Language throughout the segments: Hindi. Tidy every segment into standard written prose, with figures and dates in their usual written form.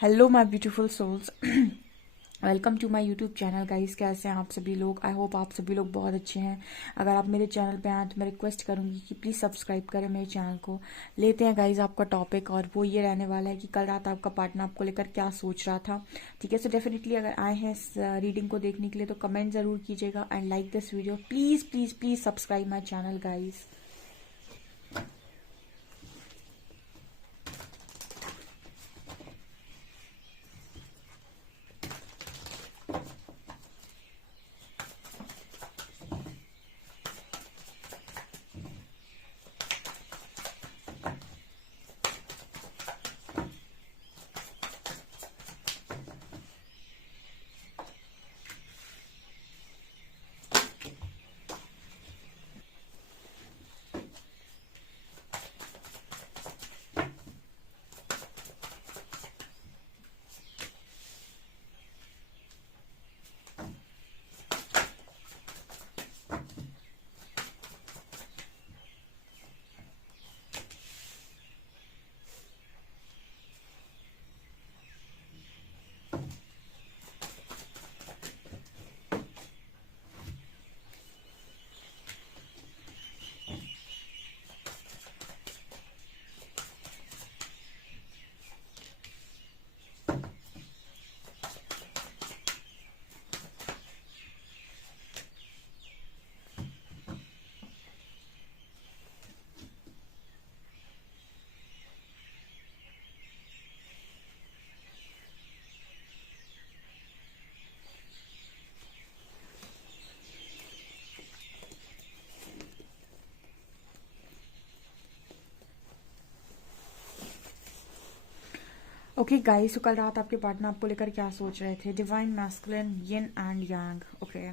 Hello my beautiful souls. Welcome to my YouTube channel guys. कैसे हैं आप सभी लोग? आई होप आप सभी लोग बहुत अच्छे हैं। अगर आप मेरे चैनल पे आए तो मैं रिक्वेस्ट करूंगी कि प्लीज़ सब्सक्राइब करें मेरे चैनल को। लेते हैं गाइस आपका टॉपिक, और वो ये रहने वाला है कि कल रात आपका पार्टनर आपको लेकर क्या सोच रहा था। ठीक है, सो डेफिनेटली अगर आए हैं इस रीडिंग को देखने के लिए तो कमेंट ज़रूर कीजिएगा and like this video. Please please please subscribe my channel guys. Okay guys, तो कल रात आपके पार्टनर आपको लेकर क्या सोच रहे थे? Divine masculine, yin and yang. Okay,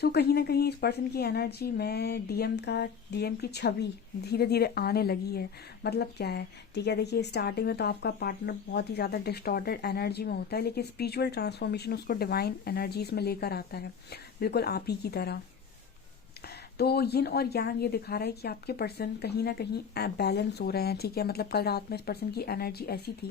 so कहीं ना कहीं इस पर्सन की एनर्जी में डीएम की छवि धीरे धीरे आने लगी है। मतलब क्या है? ठीक है, देखिए स्टार्टिंग में तो आपका पार्टनर बहुत ही ज़्यादा डिस्टॉर्टेड एनर्जी में होता है, लेकिन स्पिरिचुअल ट्रांसफॉर्मेशन उसको डिवाइन एनर्जीज में लेकर आता है, बिल्कुल आप ही की तरह। तो यिन और यांग ये दिखा रहा है कि आपके पर्सन कहीं ना कहीं बैलेंस हो रहे हैं। ठीक है, मतलब कल रात में इस पर्सन की एनर्जी ऐसी थी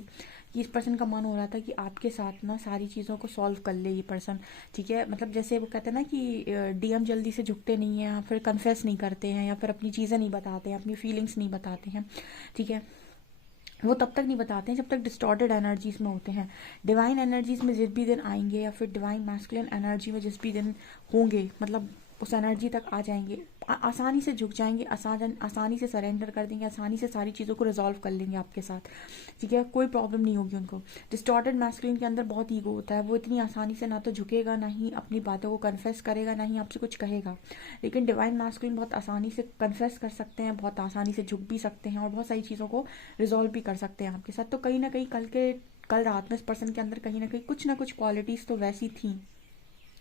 कि इस पर्सन का मन हो रहा था कि आपके साथ ना सारी चीज़ों को सॉल्व कर ले ये पर्सन। ठीक है, मतलब जैसे वो कहते हैं ना कि डीएम जल्दी से झुकते नहीं हैं, फिर कन्फेस नहीं करते हैं, या फिर अपनी चीज़ें नहीं बताते हैं, अपनी फीलिंग्स नहीं बताते हैं। ठीक है, वो तब तक नहीं बताते हैं जब तक डिस्टॉर्टेड एनर्जीज में होते हैं। डिवाइन एनर्जीज में जिस भी दिन आएंगे, या फिर डिवाइन मैस्कुलिन एनर्जी में जिस भी दिन होंगे, मतलब उस एनर्जी तक आ जाएंगे, आसानी से झुक जाएंगे, आसानी से सरेंडर कर देंगे, आसानी से सारी चीज़ों को रिजॉल्व कर लेंगे आपके साथ। ठीक है, कोई प्रॉब्लम नहीं होगी उनको। डिस्टॉर्टेड मैस्कुलिन के अंदर बहुत ईगो होता है, वो इतनी आसानी से ना तो झुकेगा, ना ही अपनी बातों को कन्फेस करेगा, ना ही आपसे कुछ कहेगा। लेकिन डिवाइन मैस्कुलिन बहुत आसानी से कन्फेस कर सकते हैं, बहुत आसानी से झुक भी सकते हैं, और बहुत सारी चीज़ों को रिजॉल्व भी कर सकते हैं आपके साथ। तो कहीं ना कहीं कल रात में इस पर्सन के अंदर कहीं ना कुछ क्वालिटीज़ तो वैसी थी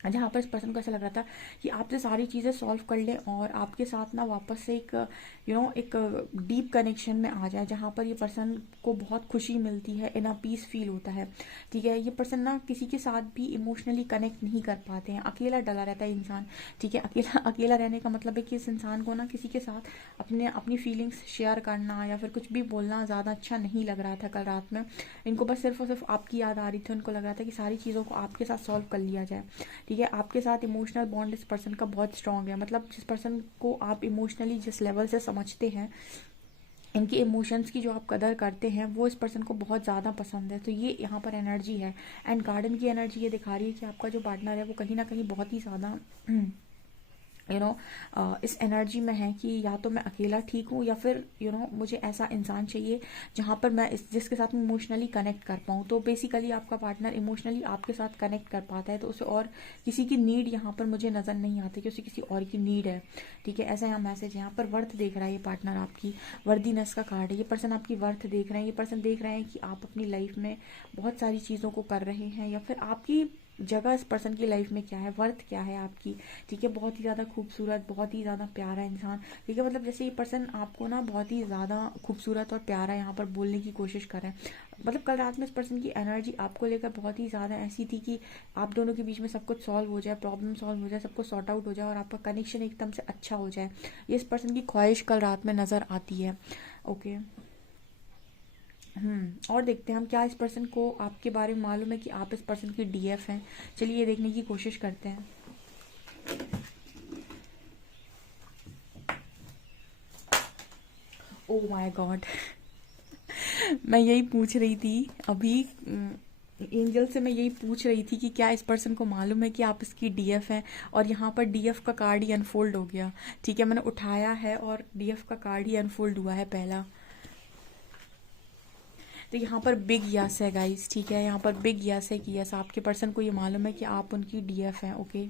जहाँ पर इस पर्सन को ऐसा लग रहा था कि आपसे सारी चीज़ें सॉल्व कर लें और आपके साथ ना वापस से एक एक डीप कनेक्शन में आ जाए, जहाँ पर ये पर्सन को बहुत खुशी मिलती है, इनर पीस फील होता है। ठीक है, ये पर्सन ना किसी के साथ भी इमोशनली कनेक्ट नहीं कर पाते हैं, अकेला डला रहता है इंसान। ठीक है, अकेला अकेला रहने का मतलब है कि इस इंसान को ना किसी के साथ अपनी फीलिंग्स शेयर करना या फिर कुछ भी बोलना ज़्यादा अच्छा नहीं लग रहा था कल रात में। इनको बस सिर्फ और सिर्फ आपकी याद आ रही थी, उनको लग रहा था कि सारी चीज़ों को आपके साथ सॉल्व कर लिया जाए। ठीक है, आपके साथ इमोशनल बॉन्ड इस पर्सन का बहुत स्ट्रांग है। मतलब जिस पर्सन को आप इमोशनली जिस लेवल से समझते हैं, इनके इमोशंस की जो आप कदर करते हैं, वो इस पर्सन को बहुत ज़्यादा पसंद है। तो ये यहाँ पर एनर्जी है। एंड गार्डन की एनर्जी ये दिखा रही है कि आपका जो पार्टनर है वो कहीं ना कहीं बहुत ही ज़्यादा इस एनर्जी में है कि या तो मैं अकेला ठीक हूँ, या फिर मुझे ऐसा इंसान चाहिए जहाँ पर मैं जिसके साथ मैं इमोशनली कनेक्ट कर पाऊँ। तो बेसिकली आपका पार्टनर इमोशनली आपके साथ कनेक्ट कर पाता है, तो उसे और किसी की नीड यहाँ पर मुझे नज़र नहीं आती कि उसे किसी और की नीड है। ठीक है, ऐसा यहाँ मैसेज है। यहाँ पर वर्थ देख रहा है ये पार्टनर आपकी, वर्दीनेस का कार्ड है। ये पर्सन आपकी वर्थ देख रहे हैं, ये पर्सन देख रहे हैं कि आप अपनी लाइफ में बहुत सारी चीज़ों को कर रहे हैं, या फिर आपकी जगह इस पर्सन की लाइफ में क्या है, वर्थ क्या है आपकी। ठीक है, बहुत ही ज़्यादा खूबसूरत, बहुत ही ज़्यादा प्यारा इंसान। ठीक है, मतलब जैसे ये पर्सन आपको ना बहुत ही ज़्यादा खूबसूरत और प्यारा यहाँ पर बोलने की कोशिश कर रहे हैं। मतलब कल रात में इस पर्सन की एनर्जी आपको लेकर बहुत ही ज़्यादा ऐसी थी कि आप दोनों के बीच में सब कुछ सॉल्व हो जाए, प्रॉब्लम सॉल्व हो जाए, सब कुछ सॉर्ट आउट हो जाए, और आपका कनेक्शन एकदम से अच्छा हो जाए। ये इस पर्सन की ख्वाहिश कल रात में नज़र आती है। ओके, और देखते हैं हम क्या इस पर्सन को आपके बारे में मालूम है कि आप इस पर्सन की डीएफ हैं। चलिए ये देखने की कोशिश करते हैं। Oh my God. मैं यही पूछ रही थी अभी, एंजल से मैं यही पूछ रही थी कि क्या इस पर्सन को मालूम है कि आप इसकी डीएफ हैं, और यहाँ पर डीएफ का कार्ड ही अनफोल्ड हो गया। ठीक है, मैंने उठाया है और डीएफ का कार्ड ही अनफोल्ड हुआ है पहला। तो यहाँ पर बिग यस है गाइस। ठीक है, यहाँ पर बिग यस है कि यस आपके पर्सन को ये मालूम है कि आप उनकी डीएफ हैं। ओके,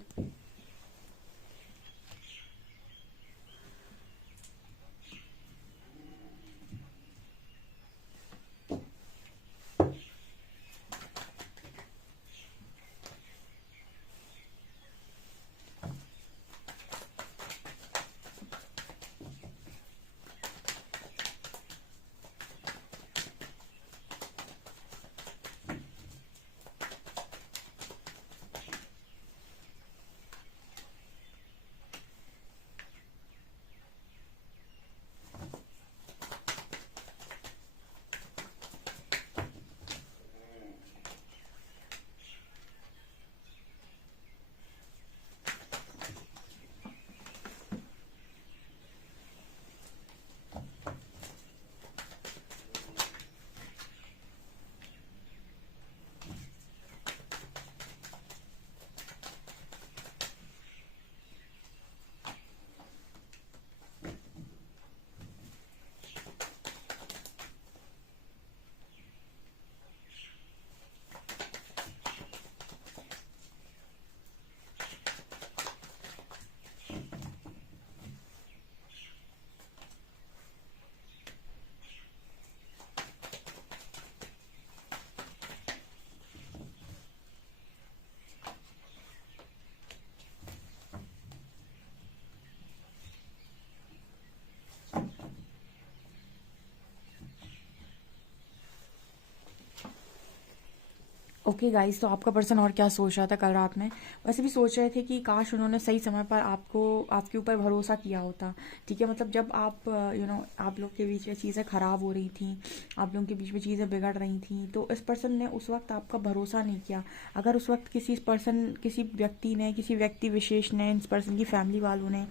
ओके गाइस, तो आपका पर्सन और क्या सोच रहा था कल रात में? वैसे भी सोच रहे थे कि काश उन्होंने सही समय पर आपको आपके ऊपर भरोसा किया होता। ठीक है, मतलब जब आप आप लोग के बीच में चीज़ें ख़राब हो रही थी, आप लोगों के बीच में चीज़ें बिगड़ रही थी, तो इस पर्सन ने उस वक्त आपका भरोसा नहीं किया। अगर उस वक्त किसी व्यक्ति ने, किसी व्यक्ति विशेष ने, इस पर्सन की फैमिली वालों ने,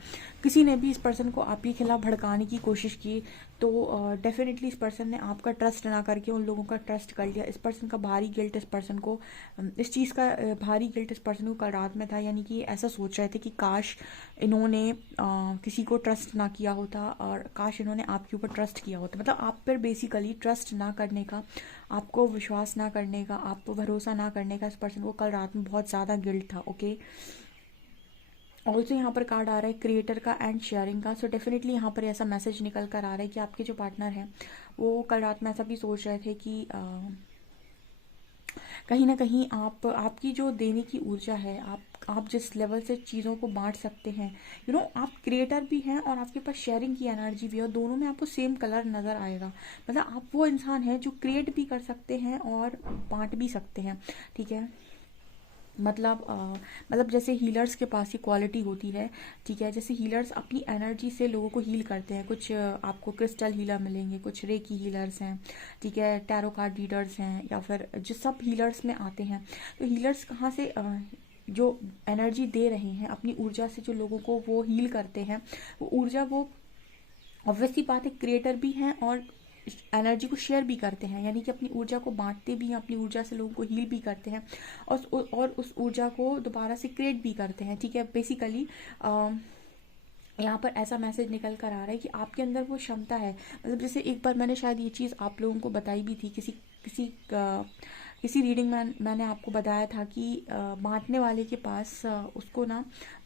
किसी ने भी इस पर्सन को आपके खिलाफ भड़काने की कोशिश की, तो डेफिनेटली इस पर्सन ने आपका ट्रस्ट ना करके उन लोगों का ट्रस्ट कर लिया। इस पर्सन का भारी गिल्ट इस पर्सन को, इस चीज़ का भारी गिल्ट इस पर्सन को कल रात में था। यानी कि ऐसा सोच रहे थे कि काश इन्होंने किसी को ट्रस्ट ना किया होता, और काश इन्होंने आपके ऊपर ट्रस्ट किया होता। मतलब आप पर बेसिकली ट्रस्ट ना करने का, आपको विश्वास ना करने का, आप पर भरोसा ना करने का इस पर्सन को कल रात में बहुत ज़्यादा गिल्ट था। ओके, ऑल्सो यहाँ पर कार्ड आ रहा है क्रिएटर का एंड शेयरिंग का। सो डेफिनेटली यहाँ पर ऐसा मैसेज निकल कर आ रहा है कि आपके जो पार्टनर हैं वो कल रात में ऐसा भी सोच रहे थे कि कहीं ना कहीं आपकी जो देने की ऊर्जा है, आप जिस लेवल से चीज़ों को बांट सकते हैं, आप क्रिएटर भी हैं और आपके पास शेयरिंग की एनर्जी भी है, और दोनों में आपको सेम कलर नज़र आएगा। मतलब आप वो इंसान हैं जो क्रिएट भी कर सकते हैं और बांट भी सकते हैं। ठीक है, मतलब जैसे हीलर्स के पास ये क्वालिटी होती है। ठीक है, जैसे हीलर्स अपनी एनर्जी से लोगों को हील करते हैं। कुछ आपको क्रिस्टल हीलर मिलेंगे, कुछ रेकी हीलर्स हैं, ठीक है, टैरो कार्ड रीडर्स हैं, या फिर जो सब हीलर्स में आते हैं। तो हीलर्स कहाँ से जो एनर्जी दे रहे हैं अपनी ऊर्जा से, जो लोगों को वो हील करते हैं, वो ऊर्जा, वो ऑब्वियसली बात है क्रिएटर भी हैं और एनर्जी को शेयर भी करते हैं। यानी कि अपनी ऊर्जा को बांटते भी हैं, अपनी ऊर्जा से लोगों को हील भी करते हैं, और उस ऊर्जा को दोबारा से क्रिएट भी करते हैं। ठीक है, बेसिकली यहाँ पर ऐसा मैसेज निकल कर आ रहा है कि आपके अंदर वो क्षमता है। मतलब जैसे एक बार मैंने शायद ये चीज़ आप लोगों को बताई भी थी, किसी किसी किसी रीडिंग में मैंने आपको बताया था कि बांटने वाले के पास उसको ना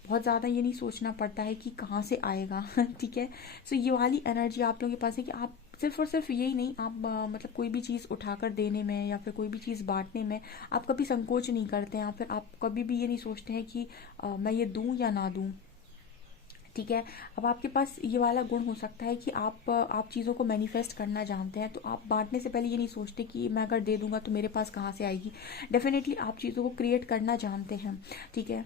बहुत ज़्यादा ये नहीं सोचना पड़ता है कि कहाँ से आएगा। ठीक है, सो ये वाली एनर्जी आप लोगों के पास है कि आप सिर्फ और सिर्फ यही नहीं, आप मतलब कोई भी चीज़ उठाकर देने में या फिर कोई भी चीज़ बांटने में आप कभी संकोच नहीं करते हैं, या फिर आप कभी भी ये नहीं सोचते हैं कि मैं ये दूं या ना दूं। ठीक है, अब आपके पास ये वाला गुण हो सकता है कि आप चीज़ों को मैनिफेस्ट करना जानते हैं, तो आप बांटने से पहले ये नहीं सोचते कि मैं अगर दे दूंगा तो मेरे पास कहाँ से आएगी। डेफिनेटली आप चीज़ों को क्रिएट करना जानते हैं। ठीक है,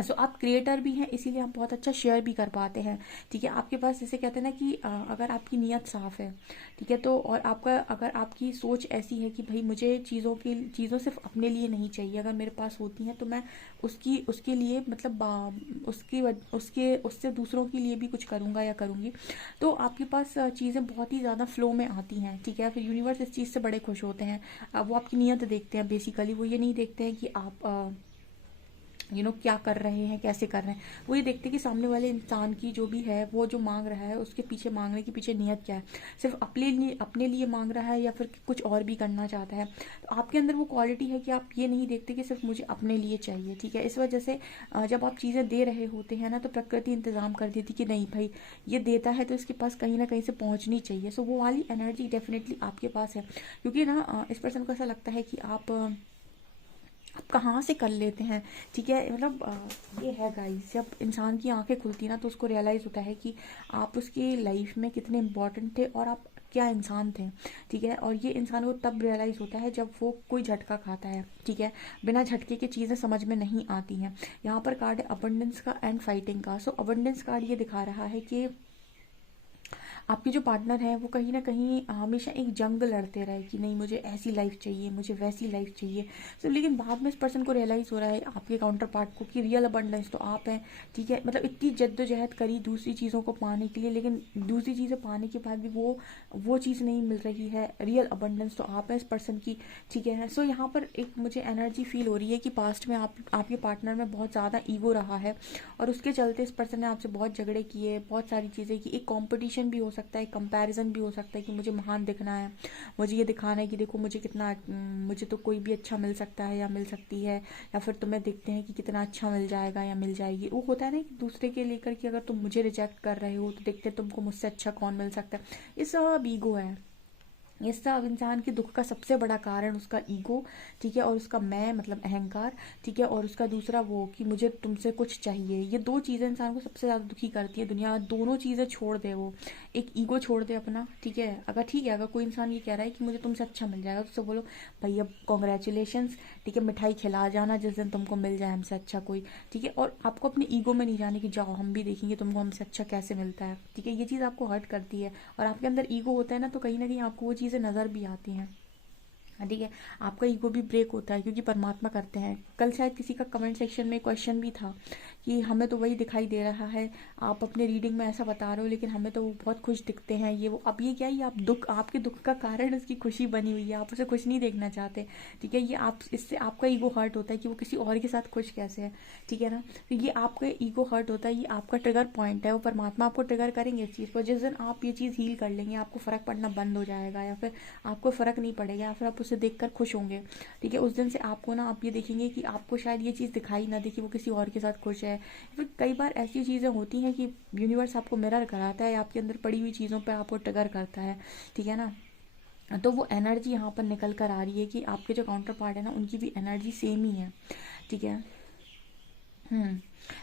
सो आप क्रिएटर भी हैं, इसीलिए आप बहुत अच्छा शेयर भी कर पाते हैं। ठीक है, आपके पास जैसे कहते हैं ना कि अगर आपकी नीयत साफ़ है, ठीक है, तो और आपका अगर आपकी सोच ऐसी है कि भाई मुझे चीज़ों सिर्फ अपने लिए नहीं चाहिए, अगर मेरे पास होती हैं तो मैं उसकी उसके लिए मतलब उससे दूसरों के लिए भी कुछ करूँगा या करूँगी, तो आपके पास चीज़ें बहुत ही ज़्यादा फ्लो में आती हैं। ठीक है, फिर यूनिवर्स इस चीज़ से बड़े खुश होते हैं। वो आपकी नीयत देखते हैं बेसिकली, वो ये नहीं देखते हैं कि आप क्या कर रहे हैं, कैसे कर रहे हैं। वो ये देखते हैं कि सामने वाले इंसान की जो भी है, वो जो मांग रहा है, उसके पीछे मांगने के पीछे नियत क्या है। सिर्फ अपने लिए मांग रहा है या फिर कुछ और भी करना चाहता है। तो आपके अंदर वो क्वालिटी है कि आप ये नहीं देखते कि सिर्फ मुझे अपने लिए चाहिए। ठीक है, इस वजह से जब आप चीज़ें दे रहे होते हैं ना, तो प्रकृति इंतज़ाम कर देती कि नहीं भाई, ये देता है तो इसके पास कहीं ना कहीं से पहुंचनी चाहिए। सो वो वाली एनर्जी डेफिनेटली आपके पास है, क्योंकि ना इस पर्सन को ऐसा लगता है कि आप कहाँ से कर लेते हैं। ठीक है, मतलब ये है गाइस, जब इंसान की आंखें खुलती ना तो उसको रियलाइज़ होता है कि आप उसकी लाइफ में कितने इंपॉर्टेंट थे और आप क्या इंसान थे। ठीक है, और ये इंसान को तब रियलाइज़ होता है जब वो कोई झटका खाता है। ठीक है, बिना झटके की चीज़ें समझ में नहीं आती हैं। यहाँ पर कार्ड है अबंडेंस का एंड फाइटिंग का। सो अबंडेंस कार्ड ये दिखा रहा है कि आपके जो पार्टनर हैं वो कहीं ना कहीं हमेशा एक जंग लड़ते रहे कि नहीं मुझे ऐसी लाइफ चाहिए, मुझे वैसी लाइफ चाहिए। लेकिन बाद में इस पर्सन को रियलाइज़ हो रहा है आपके काउंटर पार्ट को कि रियल अबंडेंस तो आप हैं। ठीक है, मतलब इतनी जद्दोजहद करी दूसरी चीज़ों को पाने के लिए, लेकिन दूसरी चीज़ें पाने के बाद भी वो चीज़ नहीं मिल रही है। रियल अबंडेंस तो आप हैं इस पर्सन की। ठीक है, सो यहाँ पर एक मुझे एनर्जी फील हो रही है कि पास्ट में आपके पार्टनर में बहुत ज़्यादा ईगो रहा है और उसके चलते इस पर्सन ने आपसे बहुत झगड़े किए, बहुत सारी चीज़ें की। एक कंपटीशन भी हो सकता है, कंपैरिजन भी हो सकता है कि मुझे महान दिखना है, मुझे ये दिखाना है कि देखो मुझे तो कोई भी अच्छा मिल सकता है या मिल सकती है, या फिर तुम्हें देखते हैं कि कितना अच्छा मिल जाएगा या मिल जाएगी। वो होता है ना कि दूसरे के लेकर कि अगर तुम मुझे रिजेक्ट कर रहे हो तो देखते हैं तुमको मुझसे अच्छा कौन मिल सकता है। ये सब ईगो है। ये सब इंसान के दुख का सबसे बड़ा कारण उसका ईगो। ठीक है, और उसका मैं मतलब अहंकार। ठीक है, और उसका दूसरा वो कि मुझे तुमसे कुछ चाहिए। ये दो चीज़ें इंसान को सबसे ज़्यादा दुखी करती है दुनिया। दोनों चीज़ें छोड़ दे वो, एक ईगो छोड़ दे अपना। ठीक है, अगर कोई इंसान ये कह रहा है कि मुझे तुमसे अच्छा मिल जाएगा तो उससे बोलो भाई अब कॉन्ग्रेचुलेशंस। ठीक है, मिठाई खिला जाना जिस दिन तुमको मिल जाए हमसे अच्छा कोई। ठीक है, और आपको अपने ईगो में नहीं जाने की, जाओ हम भी देखेंगे तुमको हमसे अच्छा कैसे मिलता है। ठीक है, ये चीज़ आपको हर्ट करती है और आपके अंदर ईगो होता है ना, तो कहीं ना कहीं आपको वो चीज़ें नज़र भी आती हैं। ठीक है, आपका ईगो भी ब्रेक होता है क्योंकि परमात्मा करते हैं। कल शायद किसी का कमेंट सेक्शन में क्वेश्चन भी था कि हमें तो वही दिखाई दे रहा है, आप अपने रीडिंग में ऐसा बता रहे हो लेकिन हमें तो वो बहुत खुश दिखते हैं, ये वो। अब ये क्या, ये आपके दुख का कारण उसकी खुशी बनी हुई है, आप उसे खुश नहीं देखना चाहते। ठीक है, ये आप इससे आपका ईगो हर्ट होता है कि वो किसी और के साथ खुश कैसे है। ठीक है ना, तो ये आपका ईगो हर्ट होता है, ये आपका ट्रिगर पॉइंट है। वो परमात्मा आपको ट्रिगर करेंगे इस चीज़ पर। जिस दिन आप ये चीज़ हील कर लेंगे आपको फ़र्क पड़ना बंद हो जाएगा, या फिर आपको फ़र्क नहीं पड़ेगा, या फिर आप उसे देखकर खुश होंगे। ठीक है, उस दिन से आपको ना आप ये देखेंगे कि आपको शायद ये चीज़ दिखाई ना दे कि वो किसी और के साथ खुश है। फिर कई बार ऐसी चीज़ें होती हैं कि यूनिवर्स आपको मिरर कराता है, आपके अंदर पड़ी हुई चीज़ों पर आपको ट्रिगर करता है। ठीक है ना, तो वो एनर्जी यहाँ पर निकल कर आ रही है कि आपके जो काउंटर पार्ट है ना उनकी भी एनर्जी सेम ही है। ठीक है। हम्म,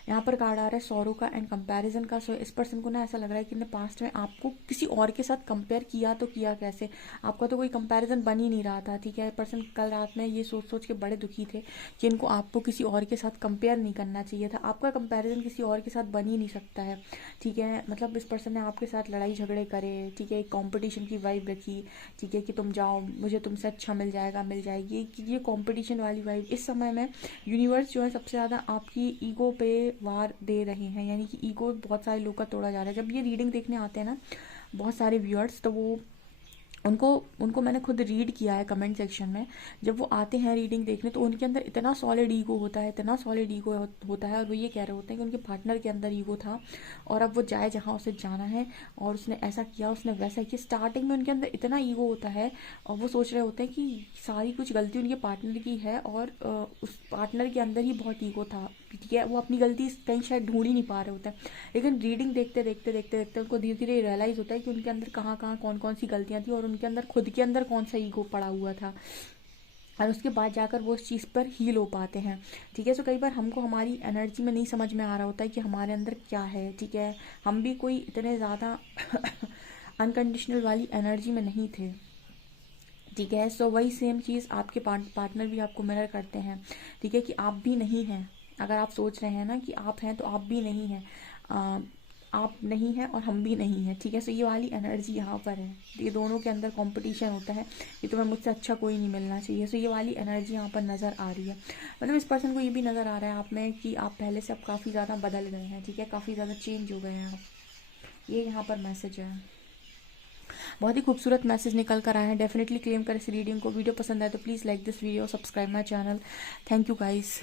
यहाँ पर कार्ड आ रहा है सौरों का एंड कंपैरिजन का। सो इस पर्सन को ना ऐसा लग रहा है कि पास्ट में आपको किसी और के साथ कंपेयर किया तो किया कैसे, आपका तो कोई कंपैरिजन बन ही नहीं रहा था। ठीक है, पर्सन कल रात में ये सोच सोच के बड़े दुखी थे कि इनको आपको किसी और के साथ कंपेयर नहीं करना चाहिए था। आपका कंपैरिजन किसी और के साथ बन ही नहीं सकता है। ठीक है, मतलब इस पर्सन ने आपके साथ लड़ाई झगड़े करे। ठीक है, एक कॉम्पिटिशन की वाइब रखी। ठीक है, कि तुम जाओ मुझे तुमसे अच्छा मिल जाएगा मिल जाएगी, कि ये कॉम्पिटिशन वाली वाइब इस समय में यूनिवर्स जो है सबसे ज़्यादा आपकी ईगो पे वार दे रहे हैं। यानी कि ईगो बहुत सारे लोग का तोड़ा जा रहा है। जब ये रीडिंग देखने आते हैं ना बहुत सारे व्यूअर्स, तो वो उनको उनको मैंने खुद रीड किया है कमेंट सेक्शन में। जब वो आते हैं रीडिंग देखने तो उनके अंदर इतना सॉलिड ईगो होता है, इतना सॉलिड ईगो होता है, और वो ये कह रहे होते हैं कि उनके पार्टनर के अंदर ईगो था और अब वो जाए जहाँ उसे जाना है और उसने ऐसा किया उसने वैसा किया। स्टार्टिंग में उनके अंदर इतना ईगो होता है और वो सोच रहे होते हैं कि सारी कुछ गलती उनके पार्टनर की है और उस पार्टनर के अंदर ही बहुत ईगो था। ठीक है, वो अपनी गलती कहीं शायद ढूंढ ही नहीं पा रहे होते हैं। लेकिन रीडिंग देखते देखते देखते देखते उनको धीरे धीरे रियलाइज़ होता है कि उनके अंदर कहाँ कहाँ कौन कौन सी गलतियाँ थी और उनके अंदर खुद के अंदर कौन सा ईगो पड़ा हुआ था, और उसके बाद जाकर वो उस चीज़ पर हील हो पाते हैं। ठीक है, तो कई बार हमको हमारी एनर्जी में नहीं समझ में आ रहा होता है कि हमारे अंदर क्या है। ठीक है, हम भी कोई इतने ज़्यादा अनकंडीशनल वाली एनर्जी में नहीं थे। ठीक है, सो वही सेम चीज़ आपके पार्टनर भी आपको मिरर करते हैं। ठीक है, कि आप भी नहीं हैं अगर आप सोच रहे हैं ना कि आप हैं तो आप भी नहीं हैं, आप नहीं हैं और हम भी नहीं हैं, ठीक है। सो ये वाली एनर्जी यहाँ पर है, ये दोनों के अंदर कंपटीशन होता है कि तुम्हें मुझसे अच्छा कोई नहीं मिलना चाहिए। सो ये वाली एनर्जी यहाँ पर नज़र आ रही है। मतलब इस पर्सन को ये भी नज़र आ रहा है आप में कि आप पहले से अब काफ़ी ज़्यादा बदल गए हैं, ठीक है, काफ़ी ज़्यादा चेंज हो गए हैं आप, ये यहाँ पर मैसेज है। बहुत ही खूबसूरत मैसेज निकल कर आए हैं। डेफिनेटली क्लेम करें इस रीडिंग को। वीडियो पसंद आए तो please like this video, subscribe my channel. Thank you guys.